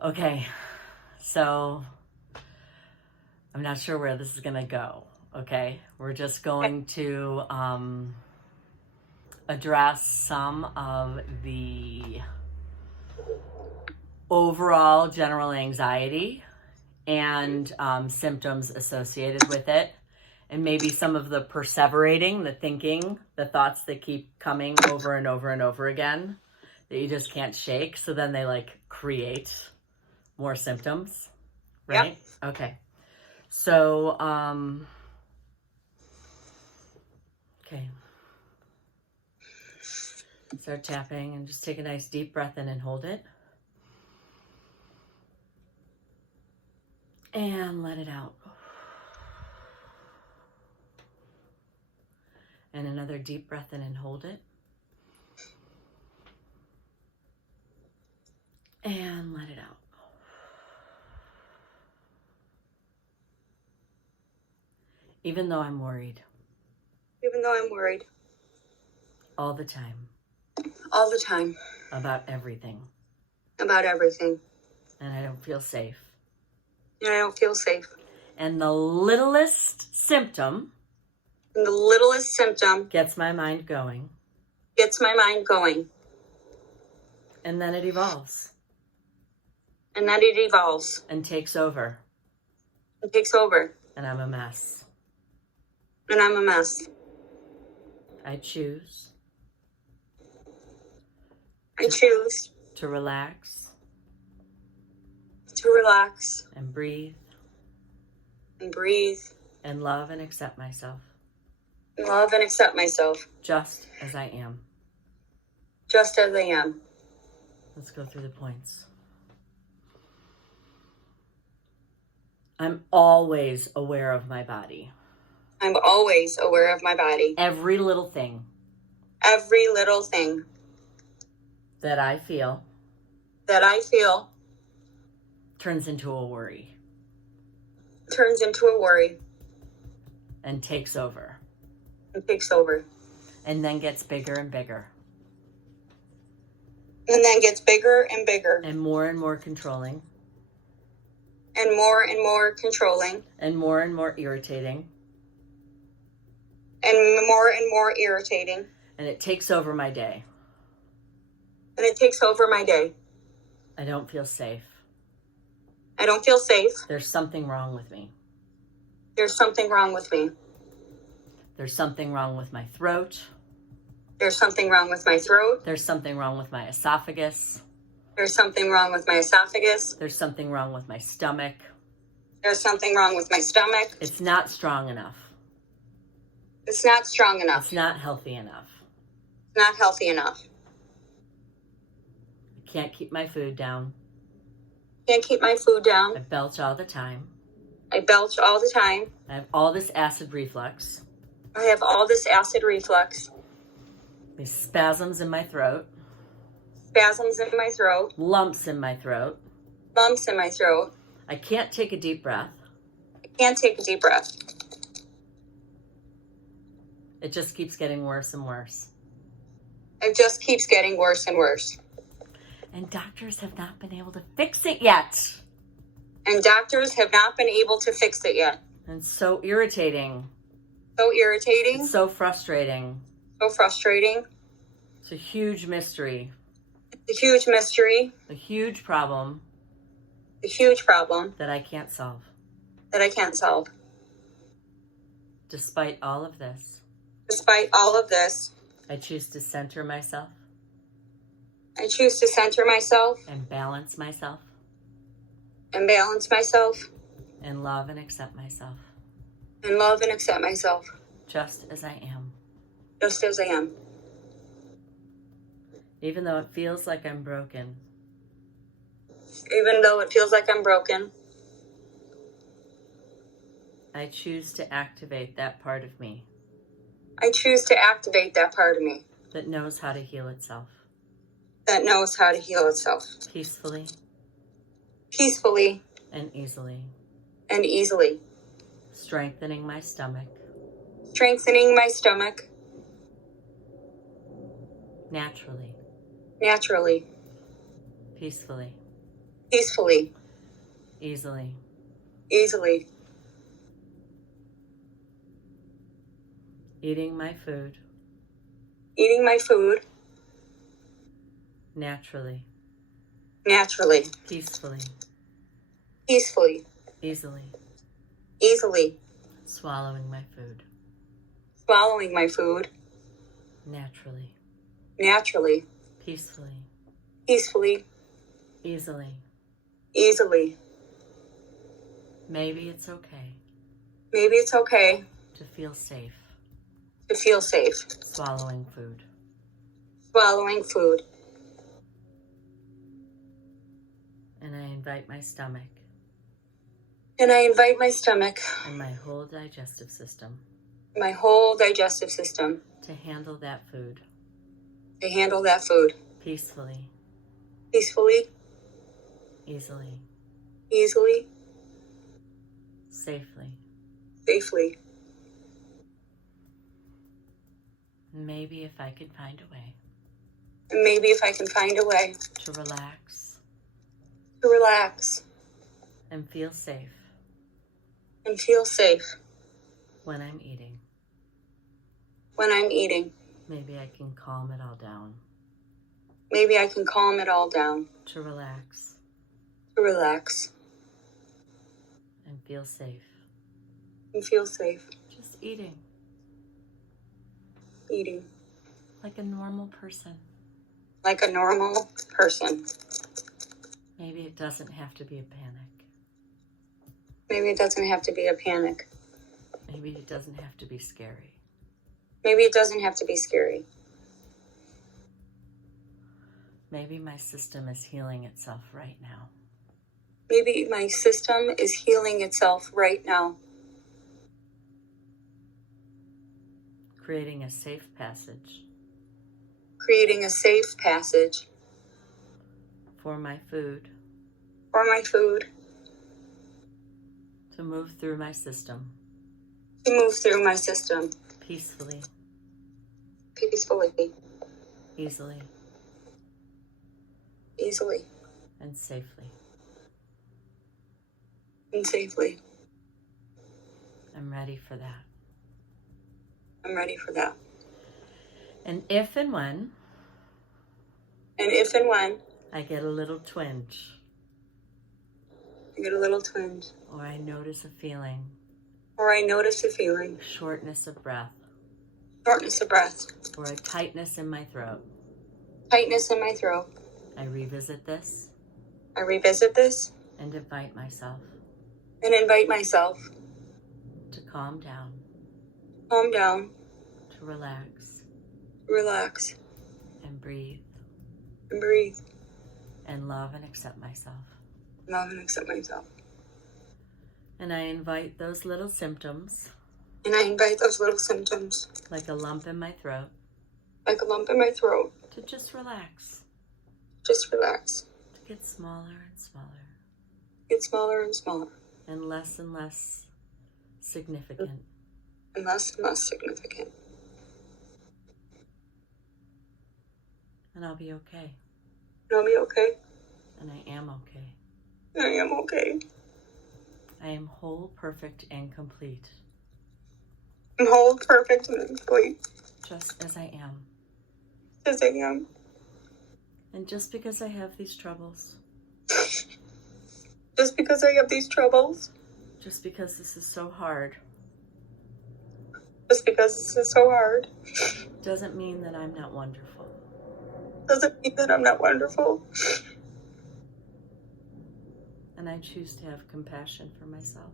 Okay, so I'm not sure where this is going to go. Okay, we're just going to address some of the overall general anxiety and symptoms associated with it, and maybe some of the perseverating, the thinking, the thoughts that keep coming over and over and over again that you just can't shake. So then they like create more symptoms, right? Yep. Okay. So, okay. Start tapping and just take a nice deep breath in and hold it. And let it out. And another deep breath in and hold it. And let it out. Even though I'm worried. Even though I'm worried. All the time. All the time. About everything. About everything. And I don't feel safe. And I don't feel safe. And the littlest symptom. And the littlest symptom. Gets my mind going. Gets my mind going. And then it evolves. And then it evolves. And takes over. And takes over. And I'm a mess. And I'm a mess. I choose. I choose. To relax. To relax. And breathe. And breathe. And love and accept myself. And love and accept myself. Just as I am. Just as I am. Let's go through the points. I'm always aware of my body. I'm always aware of my body. Every little thing. Every little thing. That I feel. That I feel. Turns into a worry. Turns into a worry. And takes over. And takes over. And then gets bigger and bigger. And then gets bigger and bigger. And more controlling. And more controlling. And more irritating. And more irritating. And it takes over my day. And it takes over my day. I don't feel safe. I don't feel safe. There's something wrong with me. There's something wrong with me. There's something wrong with my throat. There's something wrong with my throat. There's something wrong with my esophagus. There's something wrong with my esophagus. There's something wrong with my stomach. There's something wrong with my stomach. It's not strong enough. It's not strong enough. It's not healthy enough. It's not healthy enough. I can't keep my food down. Can't keep my food down. I belch all the time. I belch all the time. I have all this acid reflux. I have all this acid reflux. These spasms in my throat. Spasms in my throat. Lumps in my throat. Lumps in my throat. I can't take a deep breath. I can't take a deep breath. It just keeps getting worse and worse. It just keeps getting worse and worse. And doctors have not been able to fix it yet. And doctors have not been able to fix it yet. And so irritating. So irritating. It's so frustrating. So frustrating. It's a huge mystery. It's a huge mystery. A huge problem. A huge problem. That I can't solve. That I can't solve. Despite all of this. Despite all of this. I choose to center myself. I choose to center myself. And balance myself. And balance myself. And love and accept myself. And love and accept myself. Just as I am. Just as I am. Even though it feels like I'm broken. Even though it feels like I'm broken. I choose to activate that part of me. I choose to activate that part of me. That knows how to heal itself. That knows how to heal itself. Peacefully. Peacefully. And easily. And easily. Strengthening my stomach. Strengthening my stomach. Naturally. Naturally. Peacefully. peacefully, easily, easily, eating my food eating my food naturally, naturally, peacefully, peacefully, easily, easily, swallowing my food swallowing my food naturally, naturally, peacefully, peacefully, easily. easily. Maybe it's okay Maybe it's okay to feel safe to feel safe swallowing food. swallowing food. And I invite my stomach And I invite my stomach, and my whole digestive system my whole digestive system, to handle that food to handle that food peacefully, peacefully, easily, easily, safely. safely. Maybe if I could find a way And maybe if I can find a way to relax to relax and feel safe and feel safe when I'm eating. when I'm eating. Maybe I can calm it all down Maybe I can calm it all down to relax to relax and feel safe. and feel safe Just eating eating like a normal person. like a normal person. Maybe it doesn't have to be a panic. Maybe it doesn't have to be a panic. Maybe it doesn't have to be scary. Maybe it doesn't have to be scary. Maybe my system is healing itself right now. Maybe my system is healing itself right now, Creating a safe passage creating a safe passage for my food for my food to move through my system to move through my system peacefully, peacefully, easily, easily, and safely. and safely. I'm ready for that. I'm ready for that. And if and when And if and when I get a little twinge I get a little twinge or I notice a feeling, or I notice a feeling, shortness of breath, shortness of breath, or a tightness in my throat, tightness in my throat, I revisit this I revisit this and invite myself and invite myself to calm down, to relax, relax, and breathe, and breathe, and love and accept myself. love and accept myself. And I invite those little symptoms, And I invite those little symptoms, like a lump in my throat, like a lump in my throat, to just relax, just relax, to get smaller and smaller, get smaller and smaller, and less significant. and less significant. And I'll be okay. And I'll be okay. And I am okay. And I am okay. I am whole, perfect, and complete, I'm whole, perfect, and complete, just as I am. as I am. And just because I have these troubles, Just because I have these troubles, just because this is so hard, just because this is so hard, doesn't mean that I'm not wonderful. doesn't mean that I'm not wonderful. And I choose to have compassion for myself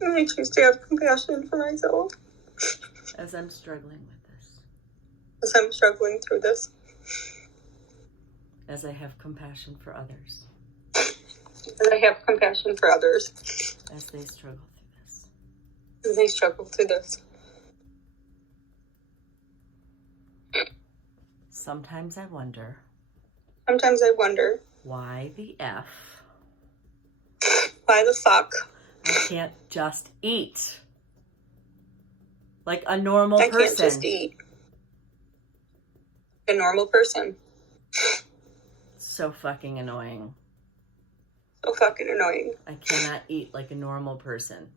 And I choose to have compassion for myself as I'm struggling with this, as I'm struggling through this, as I have compassion for others, as I have compassion for others as they struggle through this. as they struggle through this. Sometimes I wonder, Sometimes I wonder, why the F why the fuck I can't just eat like a normal I person. can't just eat. A normal person. So fucking annoying. So fucking annoying. I cannot eat like a normal person.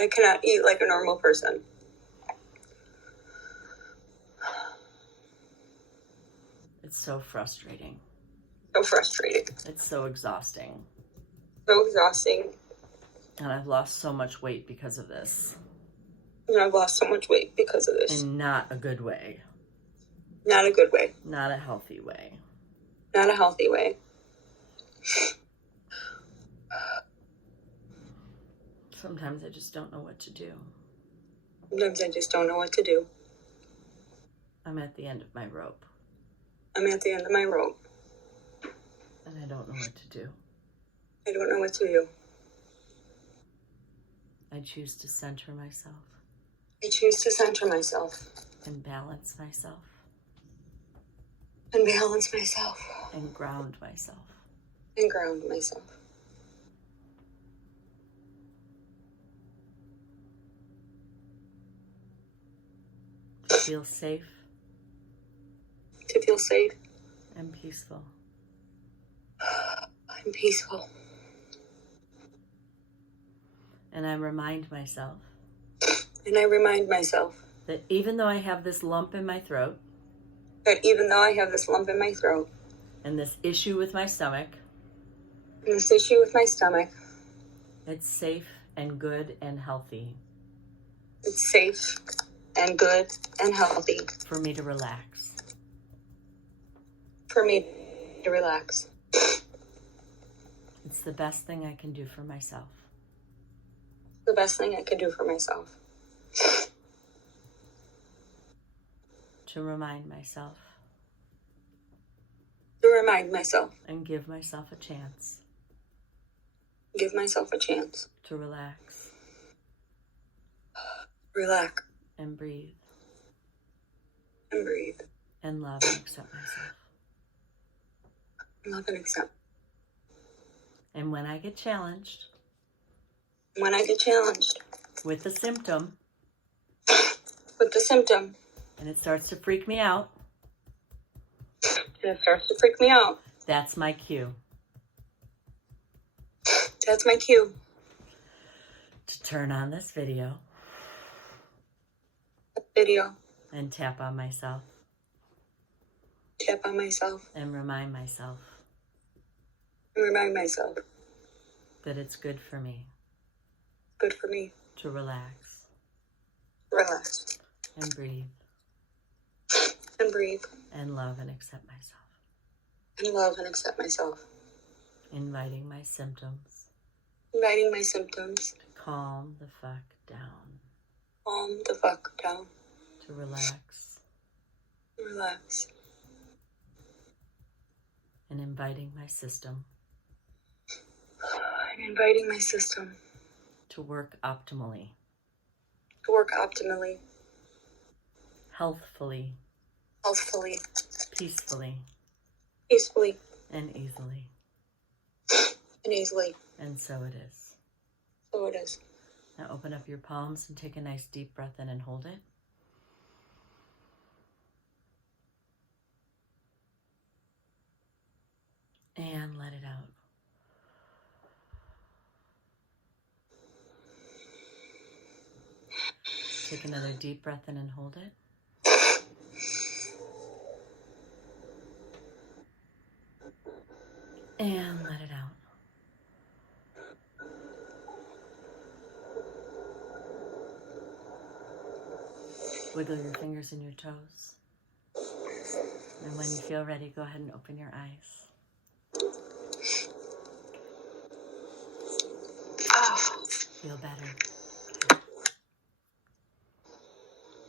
I cannot eat like a normal person. It's so frustrating. So frustrating. It's so exhausting. So exhausting. And I've lost so much weight because of this. And I've lost so much weight because of this. In not a good way. Not a good way. Not a healthy way. Not a healthy way. Sometimes I just don't know what to do. Sometimes I just don't know what to do. I'm at the end of my rope. I'm at the end of my rope. And I don't know what to do. I don't know what to do. I choose to center myself. I choose to center myself. And balance myself. And balance myself. And ground myself. And ground myself. To feel safe. To feel safe. And peaceful. And peaceful. And I remind myself. And I remind myself. That even though I have this lump in my throat. That even though I have this lump in my throat. And this issue with my stomach. And this issue with my stomach. It's safe and good and healthy. It's safe and good and healthy. For me to relax. For me to relax. It's the best thing I can do for myself. The best thing I could do for myself. To remind myself. To remind myself. And give myself a chance. Give myself a chance. To relax. Relax. And breathe. And breathe. And love and accept myself. Love and accept. And when I get challenged. When I get challenged. With the symptom. With the symptom. And it starts to freak me out. And it starts to freak me out. That's my cue. That's my cue. To turn on this video. And tap on myself. Tap on myself. And remind myself. And remind myself. That it's good for me. Good for me. To relax. Relax. And breathe. And breathe. And love and accept myself. And love and accept myself. Inviting my symptoms. Inviting my symptoms. To calm the fuck down. Calm the fuck down. To relax. Relax. And inviting my system. And inviting my system. To work optimally. To work optimally. Healthfully. Healthfully. Peacefully. Peacefully. And easily. And easily. And so it is. So it is. Now open up your palms and take a nice deep breath in and hold it. And let it out. Take another deep breath in and hold it. And let it out. Wiggle your fingers and your toes. And when you feel ready, go ahead and open your eyes. Oh. Feel better.